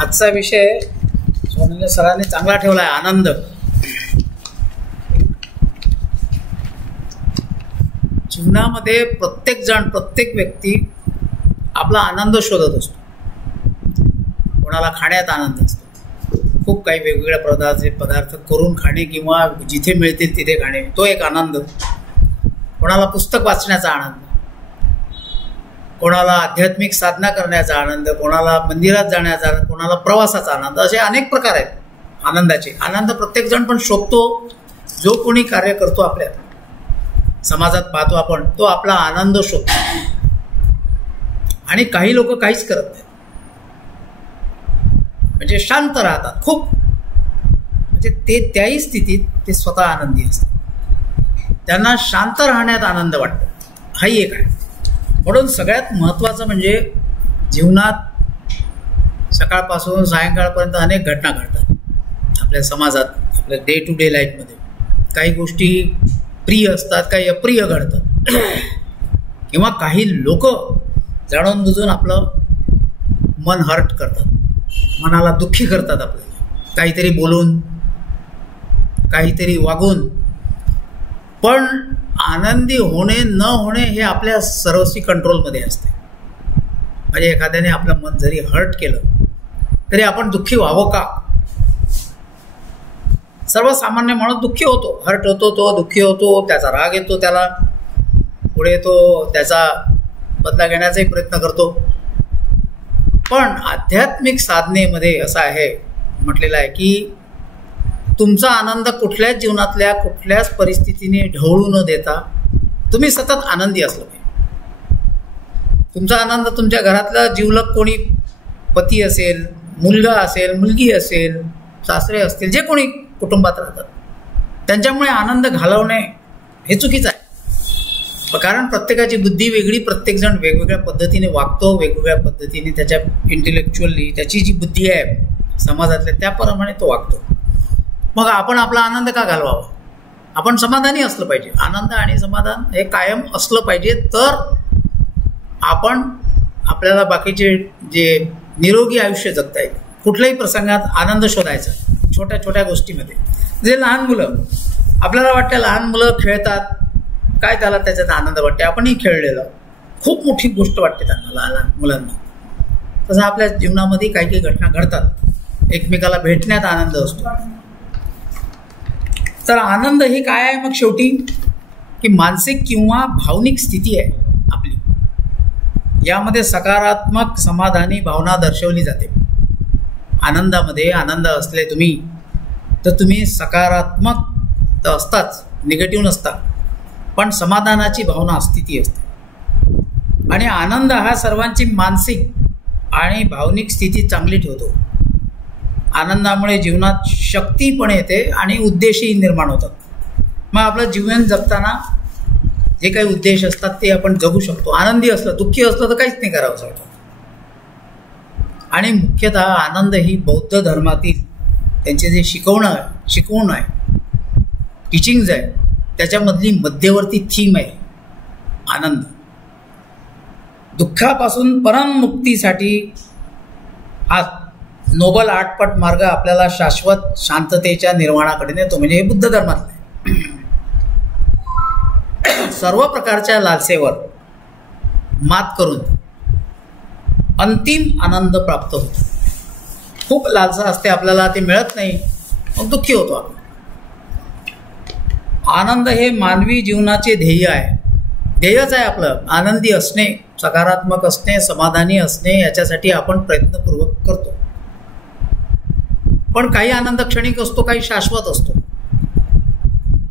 आजचा विषय सोनले सरांनी चांगला ठेवला आहे, आनंद. जीवनामध्ये प्रत्येक जण, प्रत्येक व्यक्ती आपला आनंद शोधत असतो. कोणाला खाण्यात आनंद असतो, खूप काही वेगवेगळ्या प्रकारचे पदार्थ करून खाणे किंवा जिथे मिळतील तिथे खाणे, तो एक आनंद. कोणाला पुस्तक वाचण्याचा आनंद, कोणाला आध्यात्मिक साधना करण्याचा आनंद, कोणाला मंदिरात जाण्याचा आनंद, कोणाला प्रवासाचा आनंद. असे अनेक प्रकार आहेत आनंदाचे. आनंद प्रत्येक जण पण शोधतो. जो कोणी कार्य करतो आपल्या समाजात पाहतो आपण, तो आपला आनंद शोधतो. आणि काही लोक काहीच करत नाही, म्हणजे शांत राहतात खूप. म्हणजे ते त्याही स्थितीत ते स्वतः आनंदी असतात. त्यांना शांत राहण्यात आनंद वाटतो. हाही एक आहे. म्हणून सगळ्यात महत्त्वाचं म्हणजे जीवनात सकाळपासून सायंकाळपर्यंत अनेक घटना घडतात आपल्या समाजात, आपल्या डे टू डे लाईफमध्ये. काही गोष्टी प्रिय असतात, काही अप्रिय घडतात. किंवा काही लोक जाणून बुजून आपलं मन हर्ट करतात, मनाला दुःखी करतात आपल्याला, काहीतरी बोलून, काहीतरी वागून. पण आनंदी होणे न होणे हे आपल्या सर्वस्वी कंट्रोलमध्ये असते. म्हणजे एखाद्याने आपलं मन जरी हर्ट केलं तरी आपण दुःखी व्हावं का? सर्वसामान्य माणूस दुःखी होतो, हर्ट होतो, तो दुःखी होतो, त्याचा राग येतो, त्याला पुढे तो त्याचा बदला घेण्याचाही प्रयत्न करतो. पण आध्यात्मिक साधनेमध्ये असं आहे, म्हटलेलं आहे की तुमचा आनंद कुठल्याच जीवनातल्या कुठल्याच परिस्थितीने ढवळू न देता तुम्ही सतत आनंदी असलं पाहिजे. तुमचा आनंद तुमच्या घरातला जिवलग कोणी पती असेल, मुलगा असेल, मुलगी असेल, सासरे असतील, जे कोणी कुटुंबात राहतात, त्यांच्यामुळे आनंद घालवणे हे चुकीचं आहे. कारण प्रत्येकाची बुद्धी वेगळी, प्रत्येकजण वेगवेगळ्या पद्धतीने वागतो, वेगवेगळ्या पद्धतीने त्याच्या इंटेलेक्च्युअली त्याची जी बुद्धी आहे समाजातल्या त्याप्रमाणे तो वागतो. मग आपण आपला आनंद का घालवावा? आपण समाधानी असलं पाहिजे. आनंद आणि समाधान हे कायम असलं पाहिजे, तर आपण आपल्याला बाकीचे जे निरोगी आयुष्य जगता येईल. कुठल्याही प्रसंगात आनंद शोधायचा, छोट्या छोट्या गोष्टीमध्ये. जे लहान मुलं, आपल्याला वाटतं लहान मुलं खेळतात, काय त्याला त्याच्यात आनंद वाटते, आपणही खेळलेलं, खूप मोठी गोष्ट वाटते त्यांना, लहान मुलांना. तसं आपल्या जीवनामध्ये काही काही घटना घडतात, एकमेकाला भेटण्यात आनंद असतो. तर आनंद ही काय आहे मग शेवटी? की मानसिक किंवा भावनिक स्थिती आहे आपली. यामध्ये सकारात्मक समाधानी भावना दर्शवली जाते. आनंदामध्ये आनंद असले तुम्ही तर तुम्ही सकारात्मक तर असताच, निगेटिव्ह नसता, पण समाधानाची भावना स्थिती असते. आणि आनंद हा सर्वांची मानसिक आणि भावनिक स्थिती चांगली ठेवतो. आनंदामुळे जीवनात शक्ती पण येते आणि उद्देशही निर्माण होतात. मग आपलं जीवन जगताना जे काही उद्देश असतात ते आपण जगू शकतो. आनंदी असलं, दुःखी असलं तर काहीच नाही करावं वाटत. आणि मुख्यतः आनंद ही बौद्ध धर्मातील त्यांचे जे शिकवण आहे, टीचिंग्ज आहे, त्याच्यामधली मध्यवर्ती थीम आहे आनंद. दुःखापासून परममुक्तीसाठी हा नोबल आठपट मार्ग आपल्याला शाश्वत शांततेच्या निर्वाणाकडे नेतो. म्हणजे हे बुद्ध धर्मातलं आहे. सर्व प्रकारच्या लालसेवर मात करून अंतिम आनंद प्राप्त होतो. खूप लालसा असते आपल्याला, ते मिळत नाही, मग दुःखी होतो आपण. आनंद हे मानवी जीवनाचे ध्येय आहे. ध्येयच आहे आपलं आनंदी असणे, सकारात्मक असणे, समाधानी असणे. याच्यासाठी आपण प्रयत्नपूर्वक करतो. पण काही आनंद क्षणिक असतो, काही शाश्वत असतो.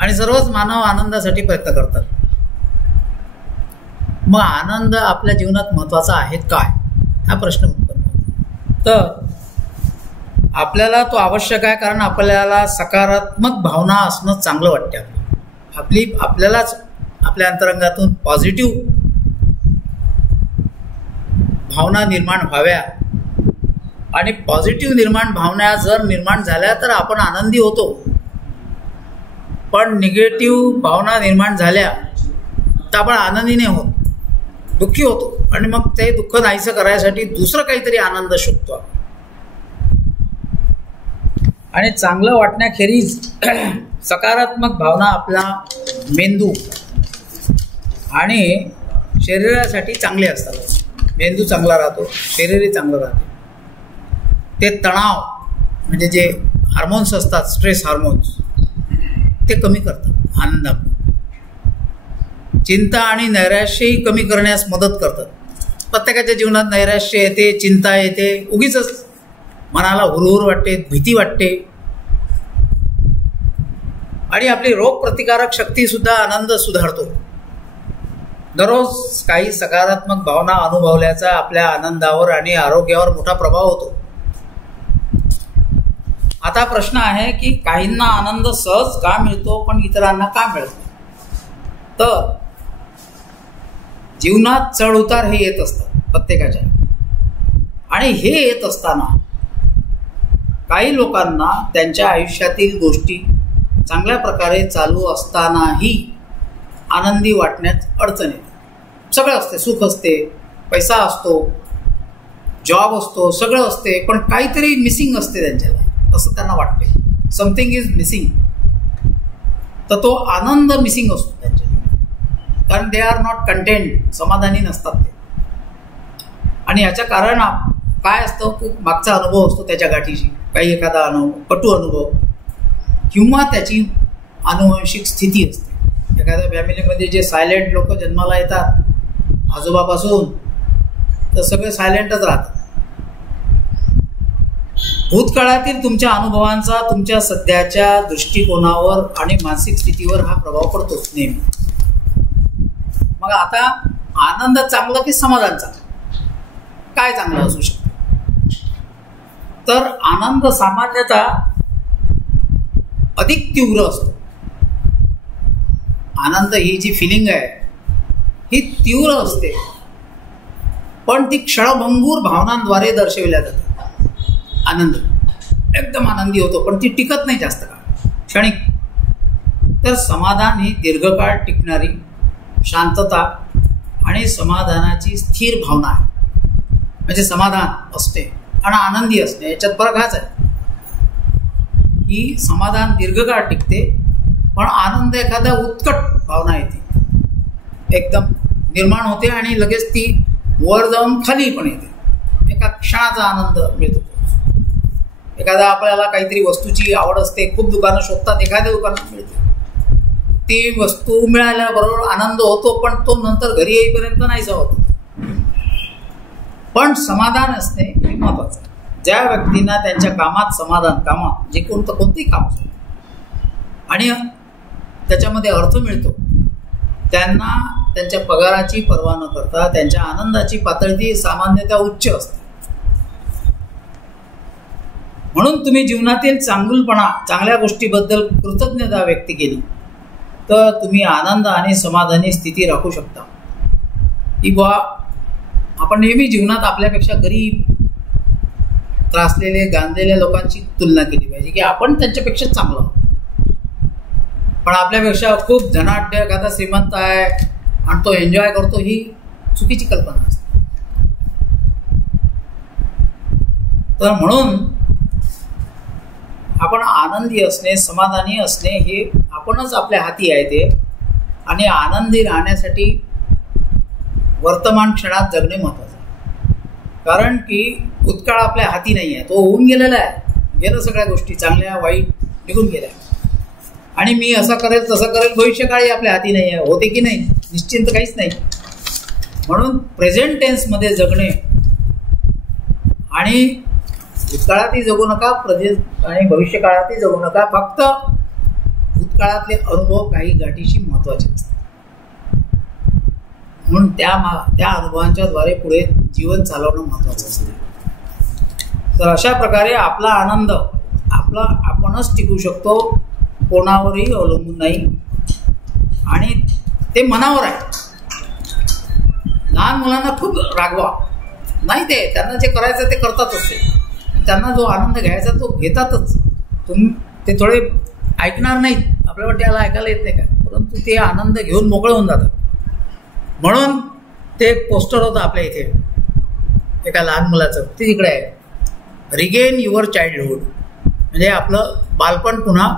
आणि सर्वच मानव आनंदासाठी प्रयत्न करतात. मग आनंद आपल्या जीवनात महत्त्वाचा आहे काय, हा प्रश्न उत्पन्न होतो. तर आपल्याला तो आवश्यक आहे, कारण आपल्याला सकारात्मक भावना असणं चांगलं वाटते. आपल्यालाच आपल्या अंतरंगातून पॉझिटिव्ह भावना निर्माण व्हाव्या. आणि पॉझिटिव्ह भावना जर निर्माण झाल्या तर आपण आनंदी होतो. पण निगेटिव्ह भावना निर्माण झाल्या तर आपण आनंदी नाही होत, दुःखी होतो. आणि मग ते दुःख नाहीसं करायसाठी दुसरं काहीतरी आनंद शोधतो. आणि चांगलं वाटण्याखेरीज सकारात्मक भावना आपला मेंदू आणि शरीरासाठी चांगले असतात. मेंदू चांगला राहतो, शरीरही चांगलं राहतं. ते तणाव म्हणजे जे हार्मोन्स असतात, स्ट्रेस हार्मोन्स, ते कमी करतात आनंदामुळे. चिंता आणि नैराश्यही कमी करण्यास मदत करतात. प्रत्येकाच्या जीवनात नैराश्य येते, चिंता येते, उगीच मनाला हुरहुर वाटते, भीती वाटते. आणि आपली रोगप्रतिकारक शक्ती सुद्धा आनंद सुधारतो. दररोज काही सकारात्मक भावना अनुभवल्याचा आपल्या आनंदावर आणि आरोग्यावर मोठा प्रभाव होतो. आता प्रश्न आहे की काहींना आनंद सहज का मिळतो पण इतरांना का मिळतो? तर जीवनात चढ उतार हे येत असतात प्रत्येकाच्या. आणि हे येत असताना काही लोकांना त्यांच्या आयुष्यातील गोष्टी चांगल्या प्रकारे चालू असतानाही आनंदी वाटण्यात अडचण येते. सगळं असते, सुख असते, पैसा असतो, जॉब असतो, सगळं असते, पण काहीतरी मिसिंग असते त्यांच्याला, असं त्यांना वाटते. Something is missing. तर तो आनंद मिसिंग असतो त्यांच्या जीवनात, कारण दे आर नॉट कंटेंट, समाधानी नसतात ते. आणि याचं कारण काय असतं की मागचा अनुभव असतो त्याच्या गाठीशी, काही एखादा अनुभव, कटू अनुभव, किंवा त्याची आनुवंशिक स्थिती असते. एखाद्या फॅमिलीमध्ये जे सायलेंट लोक जन्माला येतात आजोबापासून, तर सगळे सायलेंटच राहतात. भूतकाळातील तुमच्या अनुभवांचा तुमच्या सध्याच्या दृष्टिकोनावर आणि मानसिक स्थितीवर हा प्रभाव पडतोच नेहमी. मग आता आनंद चांगला की समाधान चांगलं, काय चांगलं असू शकतं? तर आनंद सामान्यतः अधिक तीव्र असतो. आनंद ही जी फिलिंग आहे ही तीव्र असते, पण ती क्षणभंगूर भावनांद्वारे दर्शविल्या जाते. आनंद एकदम आनंदी होतो, पण ती टिकत नाही जास्त काळ, क्षणिक. तर समाधान ही दीर्घकाळ टिकणारी शांतता आणि समाधानाची स्थिर भावना आहे. म्हणजे समाधान असते आणि आनंदी असणे याच्यात फरक हाच आहे की समाधान दीर्घकाळ टिकते, पण आनंद एखादा उत्कट भावना येते, एकदम निर्माण होते आणि लगेच ती वर जाऊन खाली पण येते. एका क्षणाचा आनंद मिळतो. एखादा आपल्याला काहीतरी वस्तूची आवड असते, खूप दुकानं शोधतात, एखाद्या दुकानात मिळते, ती वस्तू मिळाल्याबरोबर आनंद होतो, पण तो नंतर घरी येईपर्यंत नाहीसा होतो. पण समाधान असणे हे महत्वाचं आहे. ज्या व्यक्तींना त्यांच्या कामात समाधान, कामात जे कोणतंही काम असतं आणि त्याच्यामध्ये अर्थ मिळतो, त्यांना त्यांच्या पगाराची पर्वा न करता त्यांच्या आनंदाची पातळी सामान्यतः उच्च असते. म्हणून तुम्ही जीवनातील चांगुलपणा, चांगल्या गोष्टीबद्दल कृतज्ञता व्यक्त केली तर तुम्ही आनंद आणि समाधानी स्थिती राखू शकता. की बुवा आपण नेहमी जीवनात आपल्यापेक्षा गरीब, त्रासलेले, गांजलेल्या लोकांची तुलना केली पाहिजे की आपण त्यांच्यापेक्षा चांगलं आहोत. पण आपल्यापेक्षा खूप धनाढ्य एखादा श्रीमंत आहे आणि तो एन्जॉय करतो, ही चुकीची कल्पना असते. तर म्हणून आपण आनंदी असणे, समाधानी असणे हे आपणच आपल्या हाती आहे ते. आणि आनंदी राहण्यासाठी वर्तमान क्षणात जगणे महत्त्वाचं आहे. कारण की भूतकाळ आपल्या हाती नाही आहे, तो होऊन गेलेला आहे. गेलं, सगळ्या गोष्टी चांगल्या वाईट निघून गेल्या. आणि मी असं करेल तसं करेल भविष्यकाळी आपल्या हाती नाही आहे, होते की नाही निश्चिंत काहीच नाही. म्हणून प्रेझेंट टेन्समध्ये जगणे आणि भूतकाळातही जगू नका, आणि भविष्यकाळातही जगू नका. फक्त भूतकाळातले अनुभव काही गाठीशी महत्त्वाचे असतात. म्हणून त्या अनुभवांच्या द्वारे पुढे जीवन चालवणं महत्त्वाचं असतं. तर अशा प्रकारे आपला आनंद आपणच टिकू शकतो, कोणावरही अवलंबून नाही. आणि ते मनावर आहे. लहान मुलांना खूप रागवा नाही, त्यांना जे करायचं ते करतातच. त्यांना जो आनंद घ्यायचा तो घेतातच. ते थोडे ऐकणार नाहीत, आपल्याला त्याला ऐकायला येत नाही का, परंतु ते आनंद घेऊन मोकळं होऊन जातात. म्हणून ते एक पोस्टर होतं आपल्या इथे एका लहान मुलाचं, ते तिकडे आहे, रिगेन युअर चाइल्डहुड. म्हणजे आपलं बालपण पुन्हा